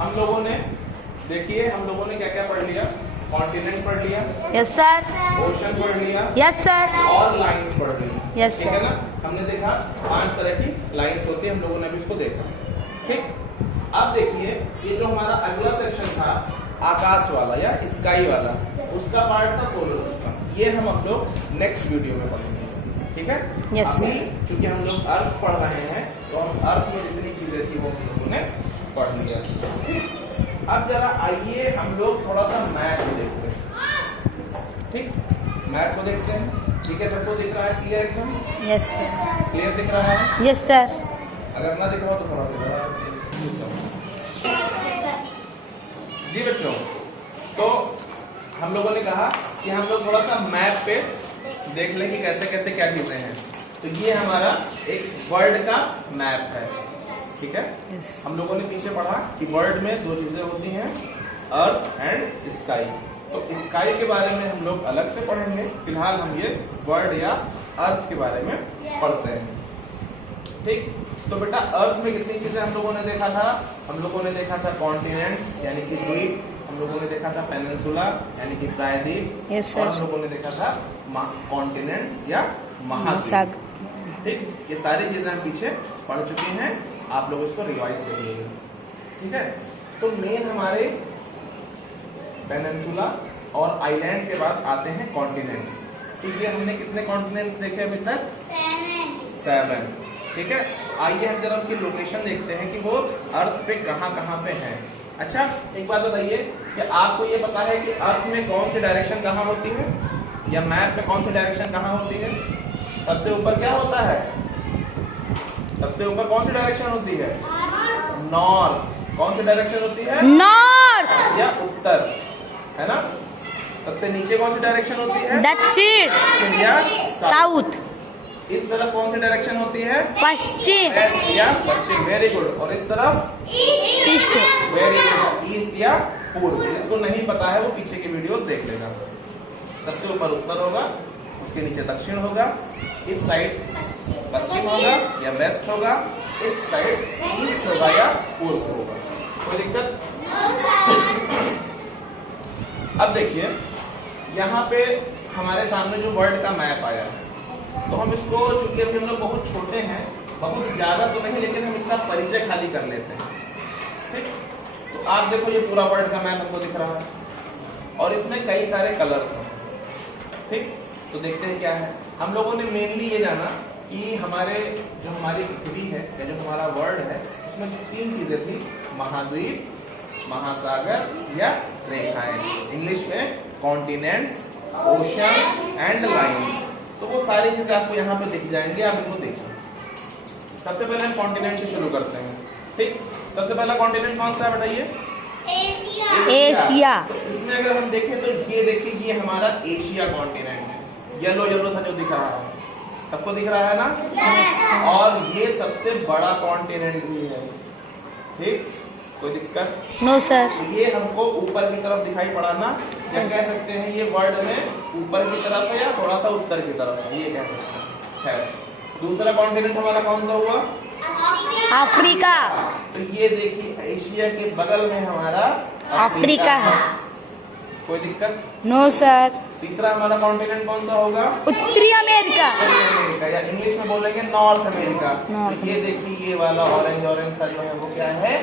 हम लोगों ने देखिए हम लोगों ने क्या क्या पढ़ लिया। कॉन्टिनेंट पढ़ लिया, यस सर, ओशन पढ़ लिया, यस सर, और लाइंस पढ़ ली। यस ठीक है सर। ना। हमने देखा 5 तरह की लाइंस होती है, हम लोगों ने भी इसको देखा। ठीक, अब देखिए ये जो हमारा अगला सेक्शन था आकाश वाला या स्काई वाला, उसका पार्ट था सोलर सिस्टम। ये हम लोग नेक्स्ट वीडियो में पढ़ेंगे। ठीक है। Yes, अभी चूंकि हम लोग अर्थ पढ़ रहे हैं तो हम अर्थ में जितनी चीजें थी वो हम लोगों ने पढ़ लिया। ठीक, अब जरा आइए हम लोग थोड़ा सा मैप को देखते हैं। ठीक, मैप को देखते हैं। ठीक है, सबको दिख रहा है क्लियर एकदम? यस सर, क्लियर दिख रहा है? यस सर, अगर ना दिख रहा हो तो थोड़ा सा जी बच्चों। तो हम लोगों ने कहा कि हम लोग थोड़ा सा मैप पे देख लें कि कैसे कैसे क्या चीजें हैं। तो ये हमारा एक वर्ल्ड का मैप है। ठीक है। यस, हम लोगों ने पीछे पढ़ा कि वर्ल्ड में 2 चीजें होती हैं, अर्थ एंड स्काई। तो स्काई के बारे में हम लोग अलग से पढ़ेंगे, फिलहाल हम ये वर्ल्ड या अर्थ के बारे में पढ़ते हैं। ठीक, तो बेटा अर्थ में कितनी चीजें हम लोगों ने देखा था? हम लोगों ने देखा था कॉन्टिनेंट्स यानी कि द्वीप, हम लोगों ने देखा था पेनिनसुला यानी कि प्रायद्वीप, यस और सर, हम लोगों ने देखा था कॉन्टिनेंट्स या महाद्वीप। ठीक, ये सारी चीजें हम पीछे पढ़ चुके हैं, आप लोग इसको रिवाइज करिएगा। ठीक है। तो मेन हमारे पेनिनसुला और आइलैंड के बाद आते हैं कॉन्टिनेंट्स। ठीक है, हमने कितने कॉन्टिनेंट्स देखे अभी तक? 7। ठीक है, आइए हम जरा उनकी लोकेशन देखते हैं कि वो अर्थ पे कहाँ कहाँ पे हैं। अच्छा, एक बात बताइए कि आपको ये पता है कि अर्थ में कौन सी डायरेक्शन कहाँ होती है, या मैप में कौन सी डायरेक्शन कहाँ होती है? सबसे ऊपर क्या होता है? सबसे ऊपर कौन सी डायरेक्शन होती है? नॉर्थ। कौन सी डायरेक्शन होती है? नॉर्थ या उत्तर, है ना। सबसे नीचे कौन सी डायरेक्शन होती है? दक्षिण या साउथ, इस तरफ कौन सी डायरेक्शन होती है? पश्चिम वेस्ट या पश्चिम। Very good. और इस तरफ? East, very good. ईस्ट या पूर्व। जिसको नहीं पता है वो पीछे की वीडियोस देख लेगा। सबसे ऊपर उत्तर होगा, उसके नीचे दक्षिण होगा, इस साइड पश्चिम होगा या वेस्ट होगा, इस साइड ईस्ट होगा या पूर्व होगा। कोई दिक्कत? अब देखिए यहाँ पे हमारे सामने जो वर्ल्ड का मैप आया है, तो हम इसको चूंकि अभी हम लोग बहुत छोटे हैं, बहुत ज्यादा तो नहीं, लेकिन हम इसका परिचय खाली कर लेते हैं। ठीक, तो आप देखो ये पूरा वर्ल्ड का मैप हमको दिख रहा है और इसमें कई सारे कलर्स हैं। ठीक, तो देखते हैं क्या है। हम लोगों ने मेनली ये जाना कि हमारे जो हमारी पृथ्वी है या जो हमारा वर्ल्ड है उसमें 3 चीजें थी, महाद्वीप, महासागर या रेखाएं। इंग्लिश में कॉन्टिनेंट्स, ओशंस एंड लाइंस। तो वो सारी चीजें आपको यहाँ पे दिख जाएंगी, आप इनको देखिए। सबसे पहले हम कॉन्टिनेंट से शुरू करते हैं। ठीक, सबसे पहला कॉन्टिनेंट कौन सा है बताइए? एशिया। तो इसमें अगर हम देखें तो ये देखिए ये हमारा एशिया कॉन्टिनेंट है। येलो येलो था जो दिख रहा है, सबको दिख रहा है ना। और ये सबसे बड़ा कॉन्टिनेंट भी है। ठीक, कोई दिक्कत? नो सर, तो ये हमको ऊपर की तरफ दिखाई पड़ा ना, या कह सकते हैं ये वर्ल्ड में ऊपर की तरफ है या थोड़ा सा उत्तर की तरफ है, ये कह सकते हैं। खैर, दूसरा कॉन्टिनेंट हमारा कौन सा हुआ? अफ्रीका। तो ये देखिए एशिया के बगल में हमारा अफ्रीका है। कोई दिक्कत? नो सर, तीसरा हमारा कॉन्टिनेंट कौन सा होगा? उत्तरी अमेरिका। उत्तरी अमेरिका, या इंग्लिश में बोलेंगे नॉर्थ अमेरिका। नॉर्थ तो ये देखिए ये वाला ऑरेंज ऑरेंज सा जो है वो क्या है?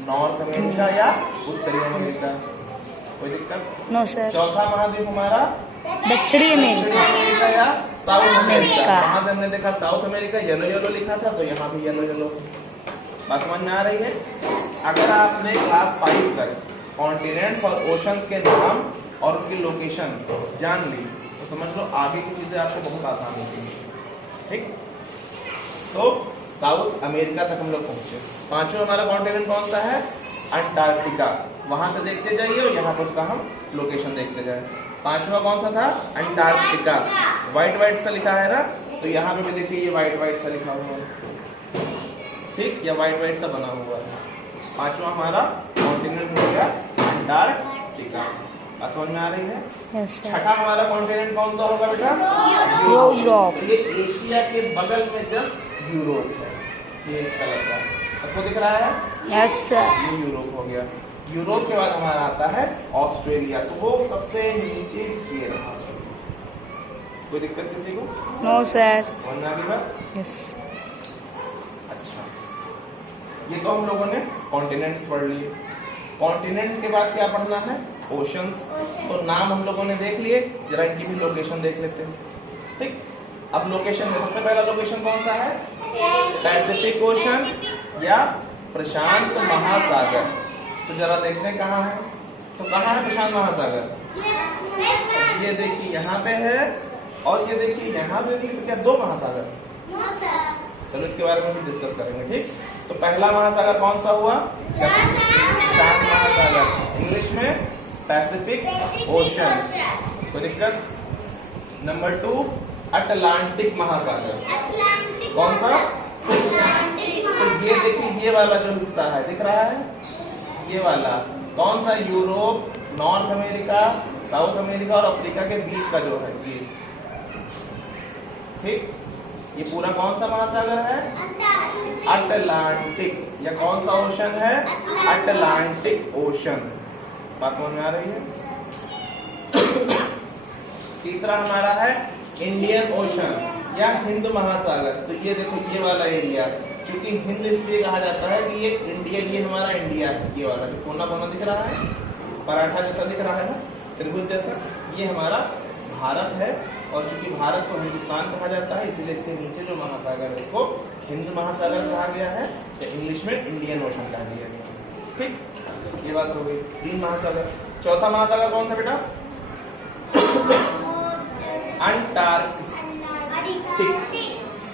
नॉर्थ अमेरिका या उत्तरी अमेरिका। कोई दिक्कत? नो सर, चौथा महाद्वीप हमारा दक्षिणी अमेरिका। अमेरिका या साउथ अमेरिका। अमेरिका। वहां से हमने देखा साउथ अमेरिका येलो येलो लिखा था, तो यहाँ भी येलो येलो। बात समझ में आ रही है? अगर आपने क्लास 5 तक कॉन्टिनेंट्स और ओशंस के नाम और उनकी लोकेशन जान ली तो समझ लो आगे की चीजें आपको बहुत आसान होती है। ठीक, तो साउथ अमेरिका तक हम लोग पहुंचे। पांचवा हमारा कॉन्टिनेंट कौन सा है? अंटार्कटिका। वहां से देखते जाइए और यहाँ पर उसका हम लोकेशन देखते जाए। पांचवा कौन सा था? अंटार्कटिका। व्हाइट व्हाइट सा लिखा है ना, तो यहाँ पे भी देखिए ये व्हाइट व्हाइट सा लिखा हुआ है। ठीक, या व्हाइट व्हाइट सा बना हुआ है। पांचवा हमारा कॉन्टिनेंट हो गया अंटार्कटिका। बात समझ में आ रही है? यस सर, छठा हमारा कॉन्टिनेंट कौन सा होगा बेटा? यूरोप। ये एशिया के बगल में जस्ट यूरोप है, ये इस कलर का। सबको दिख रहा है? Yes sir. ये यूरोप हो गया। यूरोप के बाद हमारा आता है ऑस्ट्रेलिया, तो वो सबसे नीचे ये रहा ऑस्ट्रेलिया। कोई दिक्कत किसी को? No sir. समझ में आ गई बात? यस। अच्छा, ये तो हम लोगों ने कॉन्टिनेंट्स पढ़ लिए। कॉन्टिनेंट के बाद क्या पढ़ना है? ओशंस। तो नाम हम लोगों ने देख लिए, जरा इनकी भी लोकेशन देख लेते हैं। ठीक, अब लोकेशन में सबसे पहला लोकेशन कौन सा है? पैसिफिक ओशन या प्रशांत महासागर। तो जरा देखते हैं कहाँ है। तो कहाँ है प्रशांत महासागर? ये देखिए यहाँ पे है, और ये देखिए यहाँ पे भी। क्या दो महासागर? चलो इसके बारे में भी डिस्कस करेंगे। ठीक, तो पहला महासागर कौन सा हुआ? प्रशांत महासागर, इंग्लिश में पैसिफिक ओशन। कोई दिक्कत? नंबर 2 अटलांटिक महासागर। कौन सा? तो ये देखिए, ये वाला जो हिस्सा है दिख रहा है, ये वाला कौन सा? Europe, north America, south America और अफ्रीका के बीच का जो है ये। ठीक, ये पूरा कौन सा महासागर है? अटलांटिक। या कौन सा ओशन है? Atlantic ocean. बात समझ में आ रही है? तीसरा हमारा है इंडियन ओशन या हिंद महासागर। तो ये देखो, ये वाला एरिया, क्योंकि हिंद इसलिए कहा जाता है कि ये इंडिया, ये हमारा इंडिया है। ये वाला जो कोना कोना दिख रहा है, पराठा जैसा दिख रहा है ना, त्रिभुज जैसा, ये हमारा भारत है। और चूंकि भारत को हिंदुस्तान कहा जाता है, इसीलिए इसके नीचे जो महासागर है उसको हिंद महासागर कहा गया है, या इंग्लिश में इंडियन ओशन कहा दिया गया। ठीक, ये बात हो गई। 3 महासागर। चौथा महासागर कौन सा बेटा? अंटार्कटिक।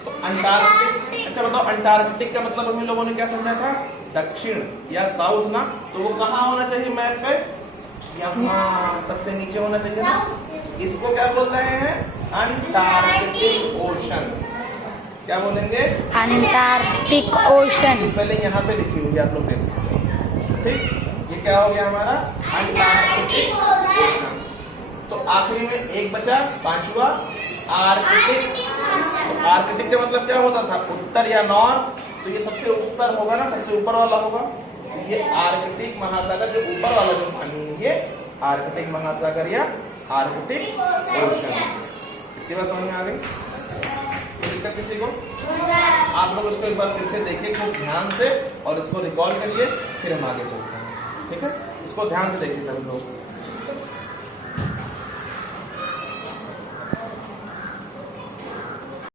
तो अंटार्कटिक, अच्छा बताओ, अंटार्कटिक का मतलब हम लोगों ने क्या समझा था? दक्षिण या साउथ ना। तो वो कहाँ होना चाहिए मैप पे? यहाँ सबसे नीचे होना चाहिए ना। इसको क्या बोल रहे हैं? Antarctic ocean. क्या बोलेंगे? Antarctic ocean. पहले यहाँ पे लिखी हुई आप लोग देख सकते हैं। ठीक, ये क्या हो गया हमारा? Antarctic ocean. तो आखिरी में एक बचा, 5वां आर्कटिक। तो आर्कटिक का मतलब क्या होता था? उत्तर या नॉर्थ। तो ये सबसे ऊपर होगा ना, सबसे ऊपर वाला होगा। ये आर्कटिक महासागर, जो ऊपर वाला जो पानी है, ये आर्कटिक महासागर या आर्कटिक ओशन। कितनी बात समझ में आ गई? कोई दिक्कत किसी को? आप लोग इसको एक बार फिर से देखिए खूब ध्यान से, और इसको रिकॉल करिए, फिर हम आगे चलते हैं। ठीक है, इसको ध्यान से देखिए सभी लोग।